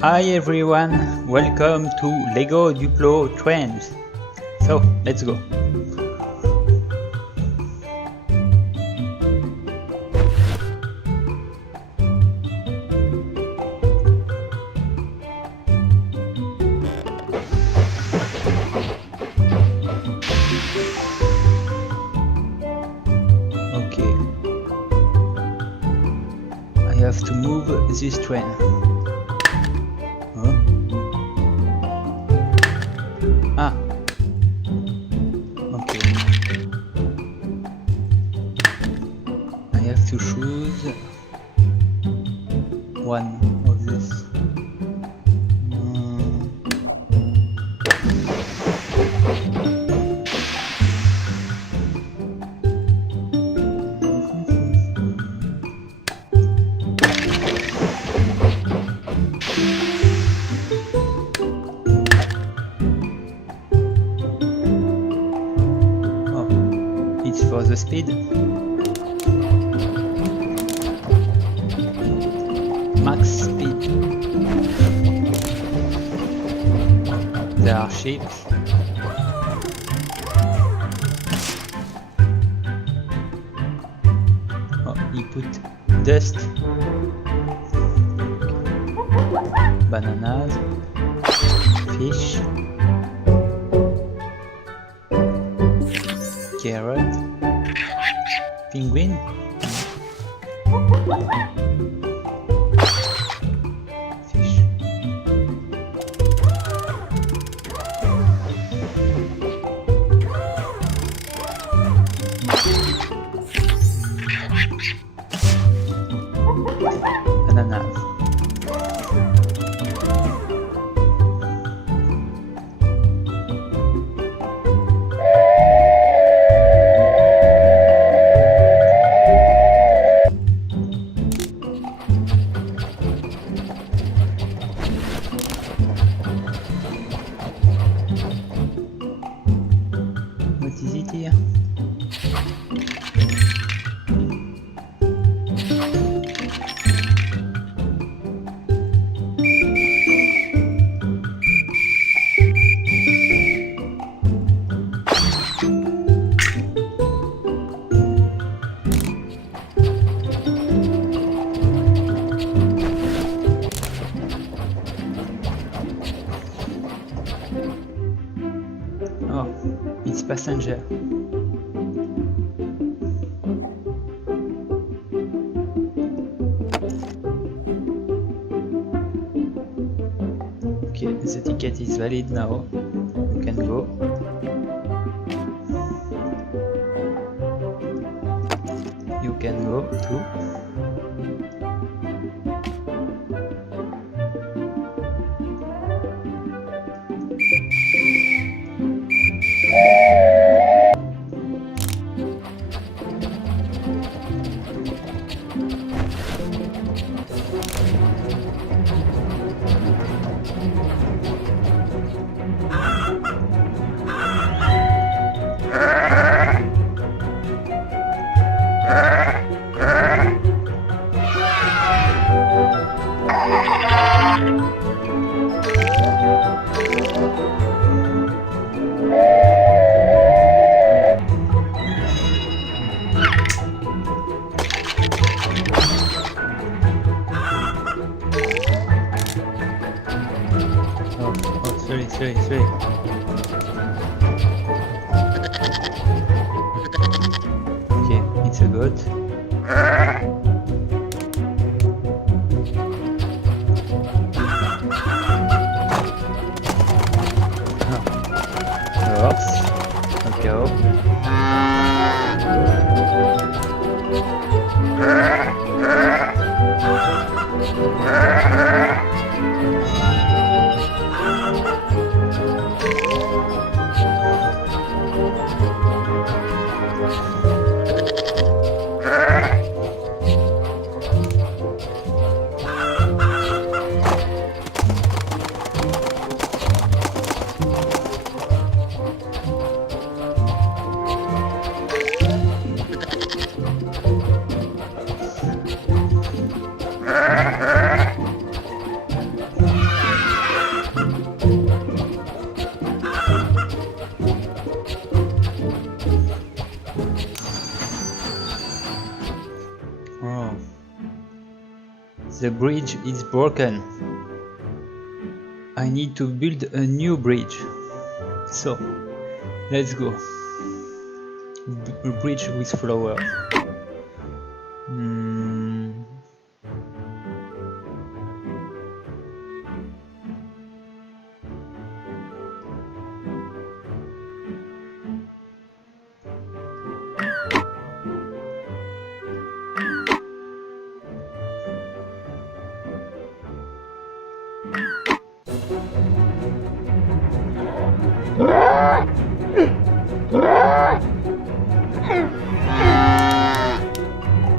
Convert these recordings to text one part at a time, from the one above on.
Hi everyone, welcome to Lego DUPLO Trends. So, let's go. Okay. I have to move this train. Huh? Ah. Okay. I have to choose one of this. It's for the speed. Max speed. There are shapes. Oh, he put dust. Bananas. Fish. Carrot. Penguin. Fish. Bananas. What is it here? Oh, it's passenger. Okay, the ticket is valid now. You can go. You can go too. Sorry. Okay, it's a goat. A horse. A cow. The bridge is broken. I need to build a new bridge. So, let's go. A bridge with flowers.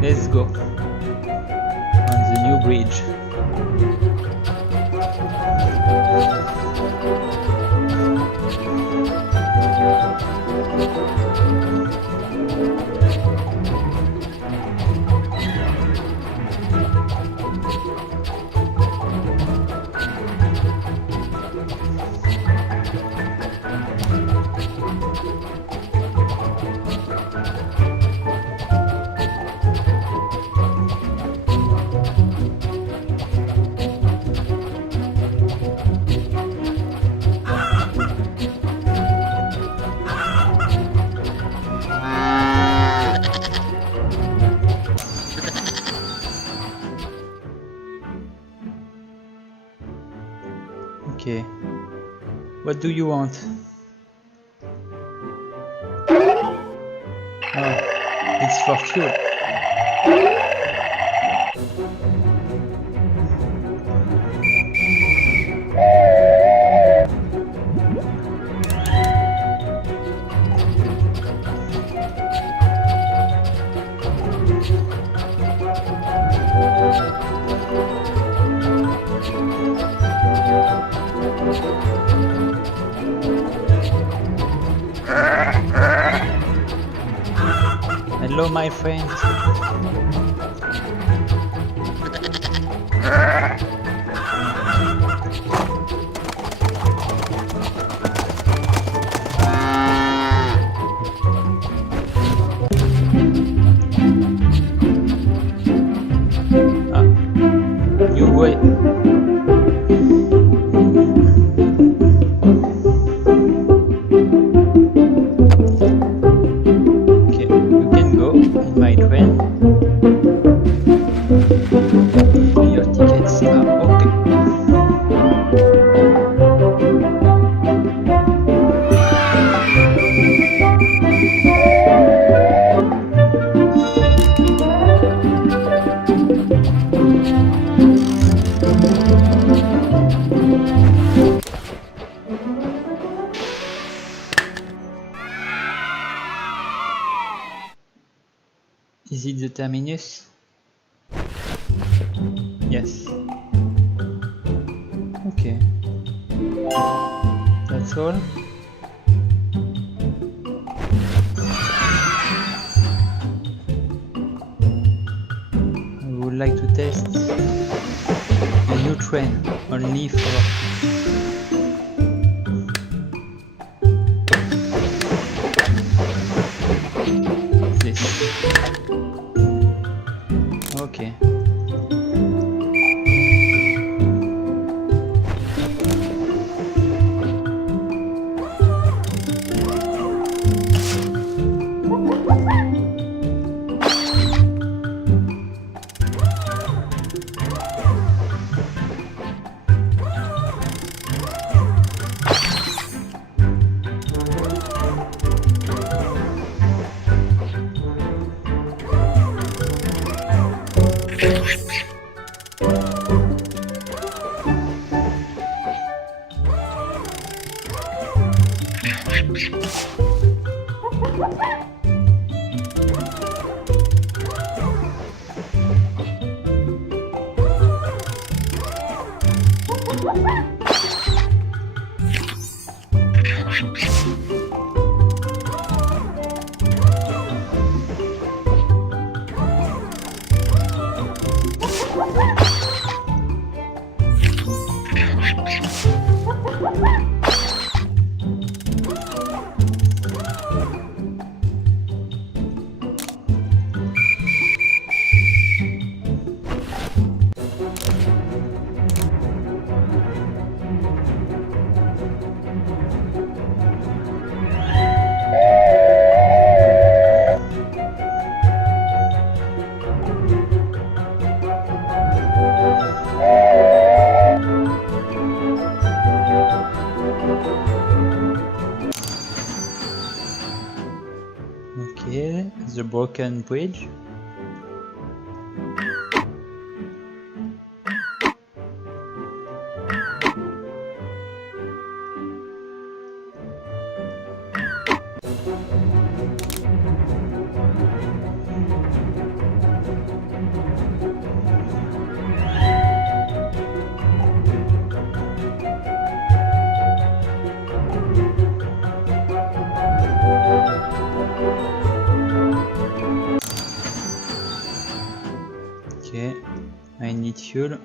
Let's go on the new bridge. Okay, what do you want? Oh, it's for fuel. Hello, my friend. New way. Is it the terminus? Yes. Okay. That's all. I would like to test a new train only for this. Okay. broken bridge. Okay, I need fuel.